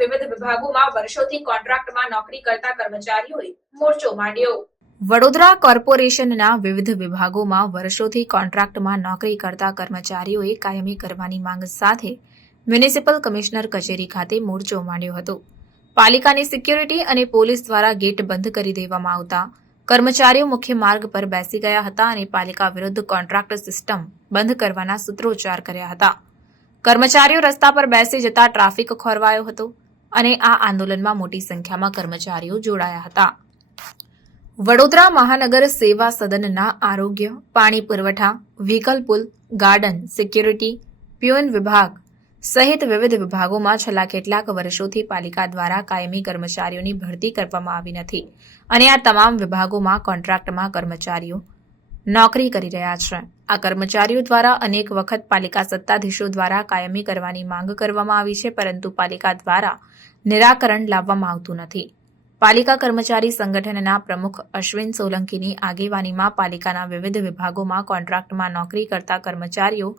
વિવિધ વિભાગોમાં વર્ષોથી કોન્ટ્રાક્ટમાં નોકરી કરતા કર્મચારીઓએ મોરચો માંડ્યો। વડોદરા કોર્પોરેશનના વિવિધ વિભાગોમાં વર્ષોથી કોન્ટ્રાક્ટમાં નોકરી કરતા કર્મચારીઓએ કાયમી કરવાની માંગ સાથે મ્યુનિસિપલ કમિશનર કચેરી ખાતે મોરચો માંડ્યો હતો। પાલિકાની સિક્યુરિટી અને પોલીસ દ્વારા ગેટ બંધ કરી દેવામાં આવતા કર્મચારીઓ મુખ્ય માર્ગ પર બેસી ગયા હતા અને પાલિકા વિરુદ્ધ કોન્ટ્રાક્ટ સિસ્ટમ બંધ કરવાના સૂત્રોચ્ચાર કર્યા હતા। કર્મચારીઓ રસ્તા પર બેસી જતા ટ્રાફિક ખોરવાયો હતો અને આ આંદોલનમાં મોટી સંખ્યામાં કર્મચારીઓ જોડાયા હતા। વડોદરા મહાનગર સેવા સદનના આરોગ્ય, પાણી પુરવઠા, વ્હીકલ પુલ, ગાર્ડન, સિક્યુરિટી, પ્યુન વિભાગ સહિત વિવિધ વિભાગોમાં છેલ્લા કેટલાક વર્ષોથી પાલિકા દ્વારા કાયમી કર્મચારીઓની ભરતી કરવામાં આવી નથી અને આ તમામ વિભાગોમાં કોન્ટ્રાક્ટમાં કર્મચારીઓ નોકરી કરી રહ્યા છે। આ કર્મચારીઓ દ્વારા અનેક વખત પાલિકા સત્તાધીશો દ્વારા કાયમી કરવાની માંગ કરવામાં આવી છે, પરંતુ પાલિકા દ્વારા નિરાકરણ લાવવામાં આવતું નથી। પાલિકા કર્મચારી સંગઠનના પ્રમુખ અશ્વિન સોલંકીની આગેવાનીમાં પાલિકાના વિવિધ વિભાગોમાં કોન્ટ્રાક્ટમાં નોકરી કરતા કર્મચારીઓ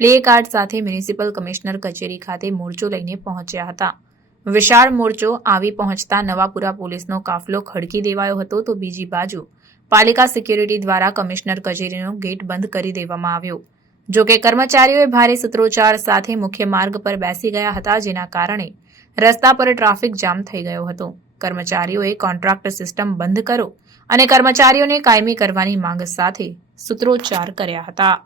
પ્લે કાર્ડ સાથે મ્યુનિસિપલ કમિશનર કચેરી ખાતે મોરચો લઈને પહોંચ્યા હતા। વિશાળ મોરચો આવી પહોંચતા નવાપુરા પોલીસનો કાફલો ખડકી દેવાયો હતો, તો બીજી બાજુ પાલિકા સિક્યુરિટી દ્વારા કમિશનર કચેરીનો ગેટ બંધ કરી દેવામાં આવ્યો। જોકે કર્મચારીઓએ ભારે સૂત્રોચ્ચાર સાથે મુખ્ય માર્ગ પર બેસી ગયા હતા, જેના કારણે રસ્તા પર ટ્રાફિક જામ થઈ ગયો હતો। કર્મચારીઓએ કોન્ટ્રાક્ટ સિસ્ટમ બંધ કરો અને કર્મચારીઓને કાયમી કરવાની માંગ સાથે સૂત્રોચ્ચાર કર્યા હતા।